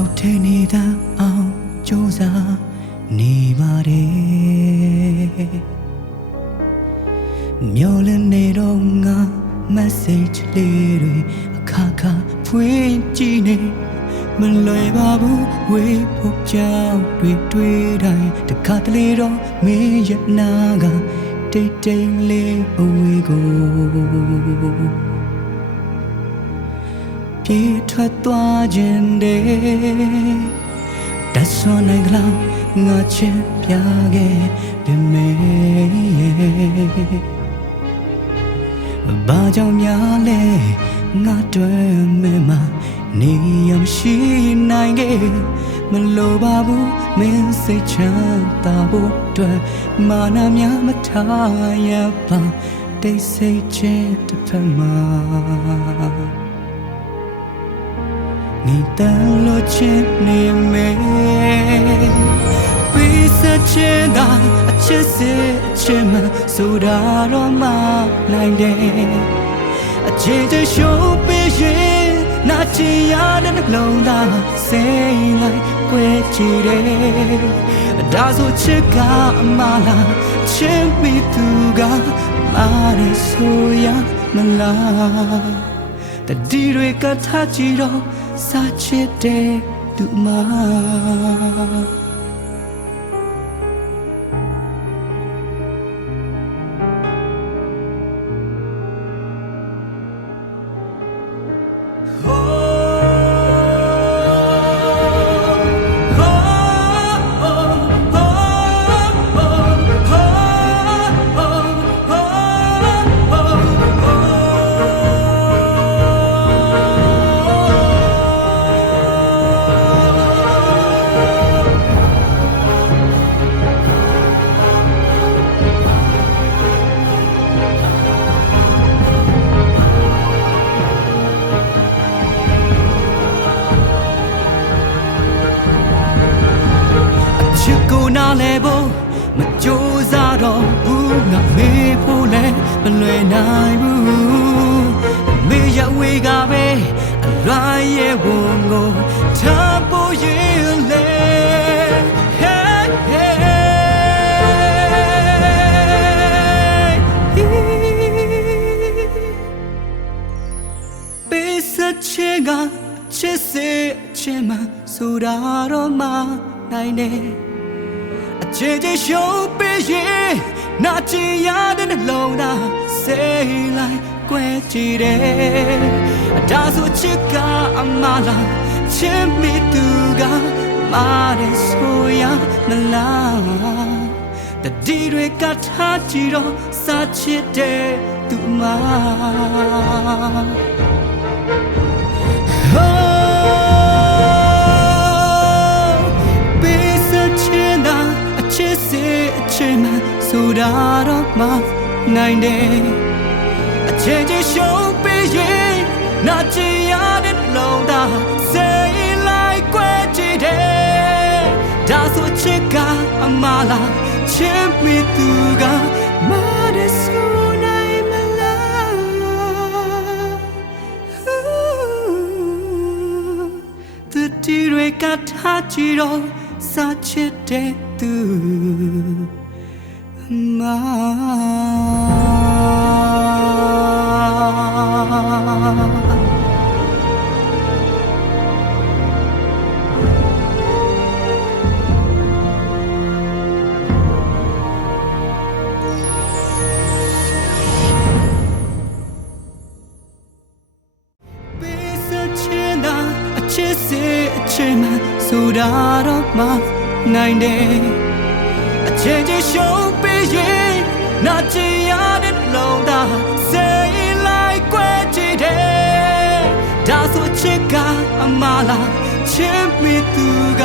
နောက်ထင်းနေတာအောင်ကြိုးစားနေပါတယ်မျောလင်းနေတော့ငါ message လေးတွေအခါခါဖွင့်ကြည့်နေမလွယ်ပါဘူးဝေးဖို့ကြောင့်တွေ့တိုင်းတခါတလေတော့မင်းရဲ့နာကတိတ်တိတ်လေးအဝေးကိုပြေးထွက်သွားခြင်းတဲ့တဆွမ်းနိုင်ကလောက်ငါချစ်ပြခဲ့ပြီမေဘာကြောင့်များလဲငါတွေ့မဲမှာနေရမရှိနိုင်ခဲ့မလိုပါဘူးမင်းစိတ်ချမ်းသာဖို့အတွက်မာနများမထားရပါတိတ်ဆိတ်ခြင်းတစ်ဖက်မှာ你的路前你没为啥觉得这些这么苏打罗马来的这这手背人那只呀的龙大谁来归记的大手吃个马拉前面土个马的手呀马拉但地瑞个他知道စာချစ်တဲ့သူမှာနားလဲဖို့မကြိုးစားတော့ဘူးငါမေးဖို့လဲမလွယ်နိုင်ဘူးမေးရဝေးကပဲအလွမ်းရဲ့ဝန်ကိုထားဖို့ရင်လဲပေးစချေကချစ်စေချင်မှဆိုတာတော့မနိုင်နဲ့姐姐手背影，那只呀的那楼那谁来关机的？大手吃个马拉，前面土个马的手呀马拉，但地瑞个他知道啥吃的土马。苏打罗马奈呢，姐姐手背影，那只呀的楼大谁来关机的？大手吃个马拉，前面土个马的手奈马拉，这地瑞个他知道啥吃的土。Ma Bisa cina cese cema sudah ramah nainde姐姐手背影，那只呀的楼大谁来关机的？大手吃个马拉，前面土个。